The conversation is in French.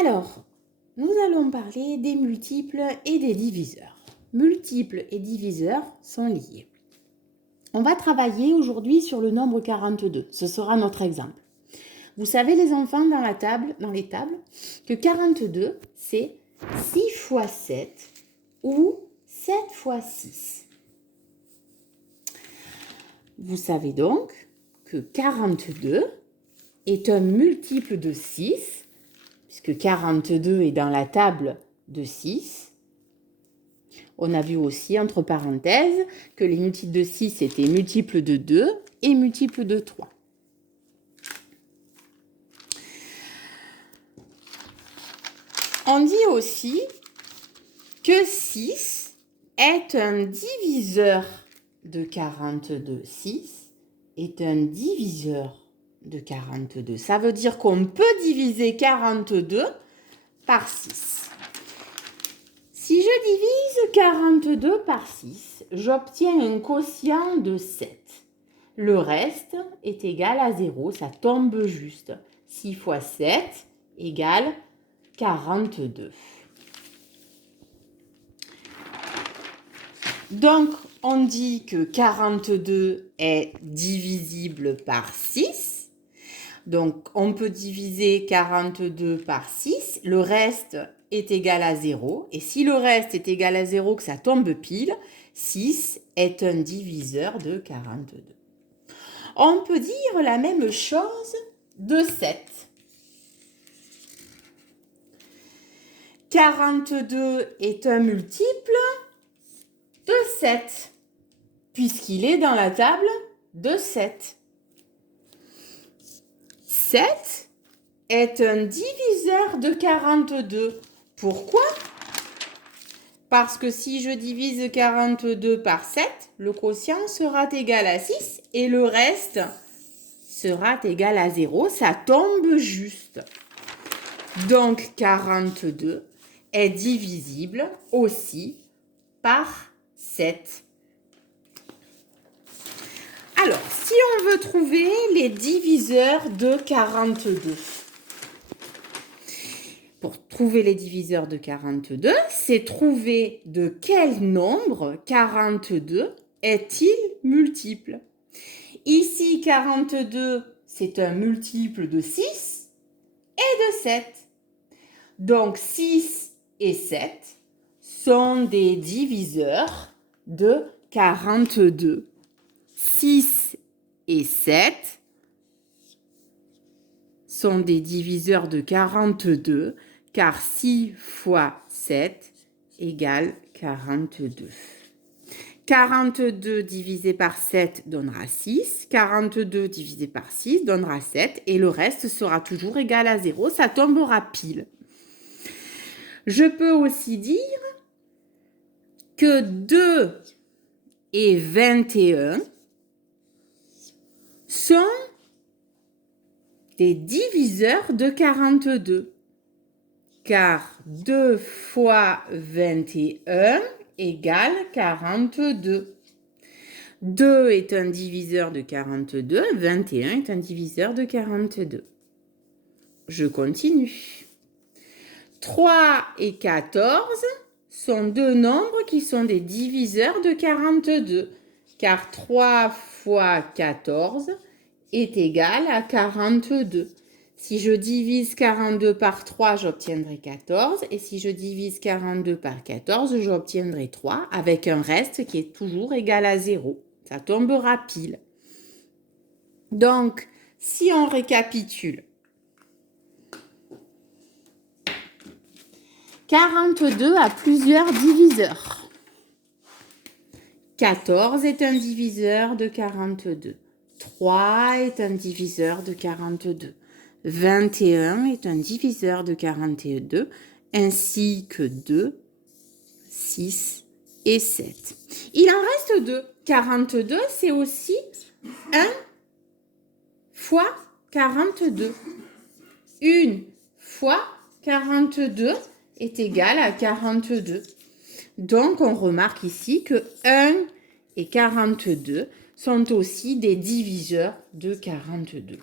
Alors, nous allons parler des multiples et des diviseurs. Multiples et diviseurs sont liés. On va travailler aujourd'hui sur le nombre 42. Ce sera notre exemple. Vous savez les enfants dans les tables, que 42 c'est 6 fois 7 ou 7 fois 6. Vous savez donc que 42 est un multiple de 6, puisque 42 est dans la table de 6. On a vu aussi, entre parenthèses, que les multiples de 6 étaient multiples de 2 et multiples de 3. On dit aussi que 6 est un diviseur de 42. 6 est un diviseur de 42. Ça veut dire qu'on peut diviser 42 par 6. Si je divise 42 par 6, j'obtiens un quotient de 7. Le reste est égal à 0, ça tombe juste. 6 fois 7 égale 42. Donc, on dit que 42 est divisible par 6. Donc, on peut diviser 42 par 6. Le reste est égal à 0. Et si le reste est égal à 0, que ça tombe pile, 6 est un diviseur de 42. On peut dire la même chose de 7. 42 est un multiple de 7, puisqu'il est dans la table de 7. 7 est un diviseur de 42. Pourquoi? Parce que si je divise 42 par 7, le quotient sera égal à 6 et le reste sera égal à 0. Ça tombe juste. Donc 42 est divisible aussi par 7. Alors, si on veut trouver les diviseurs de 42, pour trouver les diviseurs de 42, c'est trouver de quel nombre 42 est-il multiple. Ici, 42, c'est un multiple de 6 et de 7. Donc, 6 et 7 sont des diviseurs de 42. 6 et 7 sont des diviseurs de 42, car 6 fois 7 égale 42. 42 divisé par 7 donnera 6, 42 divisé par 6 donnera 7, et le reste sera toujours égal à 0, ça tombera pile. Je peux aussi dire que 2 et 21 sont des diviseurs de 42, car 2 fois 21 égale 42. 2 est un diviseur de 42, 21 est un diviseur de 42. Je continue. 3 et 14 sont deux nombres qui sont des diviseurs de 42, car 3 fois 14 est égal à 42. Si je divise 42 par 3, j'obtiendrai 14. Et si je divise 42 par 14, j'obtiendrai 3, avec un reste qui est toujours égal à 0. Ça tombera pile. Donc, si on récapitule, 42 a plusieurs diviseurs. 14 est un diviseur de 42. 3 est un diviseur de 42. 21 est un diviseur de 42, ainsi que 2, 6 et 7. Il en reste 2. 42, c'est aussi 1 fois 42. 1 fois 42 est égal à 42. Donc, on remarque ici que 1 et 42 sont aussi des diviseurs de 42.